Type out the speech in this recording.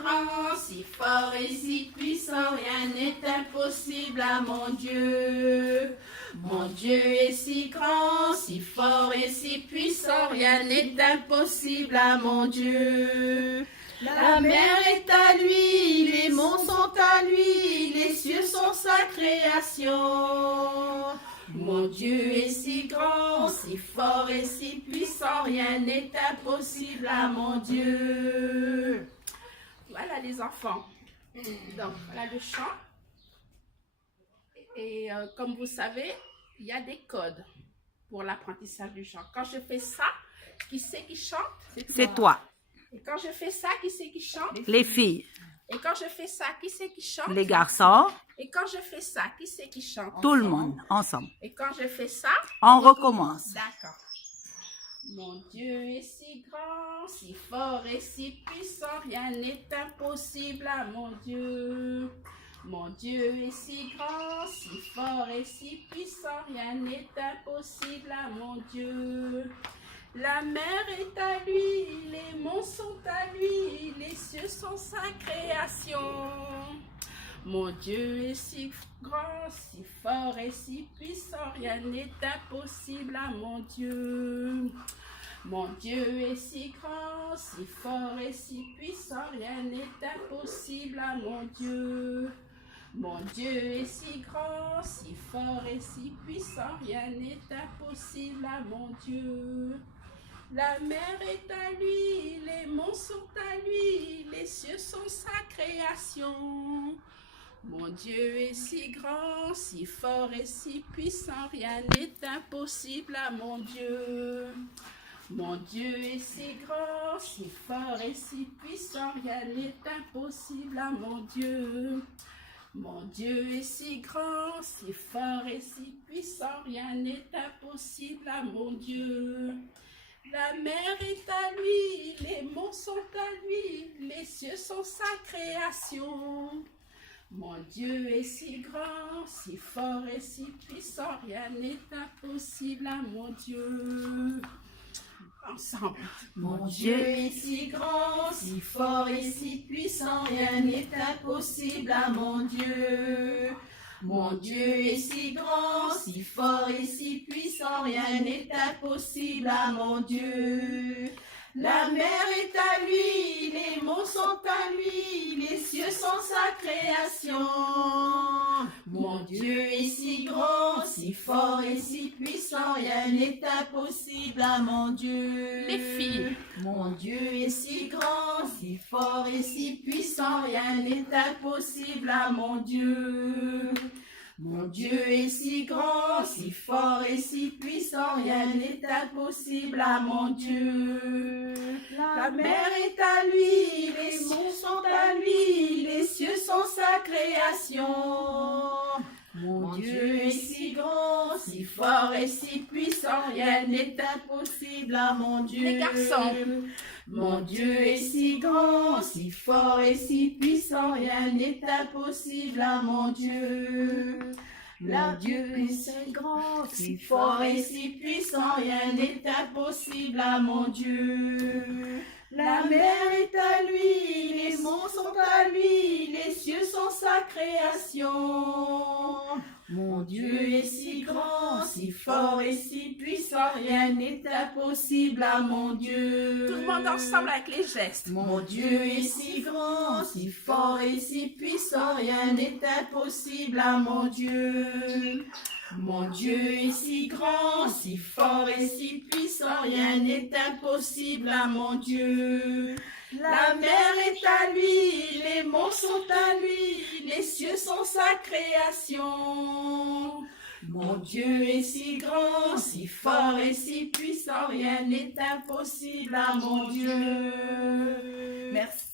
grand, si fort et si puissant, rien n'est impossible à mon Dieu. Mon Dieu est si grand, si fort et si puissant, rien n'est impossible à mon Dieu. La mer est à lui, les monts sont à lui, les cieux sont sa création. Mon Dieu est si grand, si fort et si puissant, rien n'est impossible à mon Dieu. Voilà les enfants. Donc voilà le chant. Et comme vous savez, il y a des codes pour l'apprentissage du chant. Quand je fais ça, qui c'est qui chante? C'est toi. Et quand je fais ça, qui c'est qui chante? Les filles. Et quand je fais ça, qui c'est qui chante? Les garçons. Et quand je fais ça, qui c'est qui chante? Tout le monde, ensemble. Et quand je fais ça, On recommence. d'accord. Mon Dieu est si grand, si fort et si puissant, rien n'est impossible à mon Dieu. Mon Dieu est si grand, si fort et si puissant, rien n'est impossible à mon Dieu. La mer est à lui, les monts sont à lui, les cieux sont sa création. Mon Dieu est si grand, si fort et si puissant, rien n'est impossible à mon Dieu. Mon Dieu est si grand, si fort et si puissant, rien n'est impossible à mon Dieu. Mon Dieu est si grand, si fort et si puissant, rien n'est impossible à mon Dieu. La mer est à lui, les monts sont à lui, les cieux sont sa création. Mon Dieu est si grand, si fort et si puissant, rien n'est impossible à mon Dieu. Mon Dieu est si grand, si fort et si puissant, rien n'est impossible à mon Dieu. Mon Dieu est si grand, si fort et si puissant, rien n'est impossible à mon Dieu. La mer est à lui, les monts sont à lui, les cieux sont sa création. Mon Dieu est si grand, si fort et si puissant, rien n'est impossible à mon Dieu. Ensemble. Mon Dieu est si grand, si fort et si puissant, rien n'est impossible à mon Dieu. Mon Dieu est si grand, si fort et si puissant, rien n'est impossible à mon Dieu. La mer est à lui, les monts sont à lui, les cieux sont sa création. Mon Dieu est si grand, si fort et si puissant, rien n'est impossible à mon Dieu. Les filles. Mon Dieu est si grand, si fort et si puissant, rien n'est impossible à mon Dieu. Mon Dieu est si grand, si fort et si puissant, rien n'est impossible à mon Dieu. La mer est à lui, les monts sont à lui, les cieux sont sa création. Mon Dieu est si grand, si fort et si puissant, rien n'est impossible à mon Dieu. Les garçons. Mon Dieu est si grand, si fort et si puissant, rien n'est impossible à mon Dieu. Mon Dieu est si grand, si fort et si puissant, rien n'est impossible à mon Dieu. La mer est à lui, les monts sont à lui, les cieux sont sa création. Mon Dieu est si grand, si fort et si puissant, rien n'est impossible à mon Dieu. Tout le monde ensemble avec les gestes. Mon Dieu est si grand, si fort et si puissant, rien n'est impossible à mon Dieu. Mon Dieu est si grand, si fort et si puissant, rien n'est impossible à mon Dieu. La mer est à lui, les monts sont à lui, les cieux sont sa création. Mon Dieu est si grand, si fort et si puissant, rien n'est impossible à mon Dieu. Merci.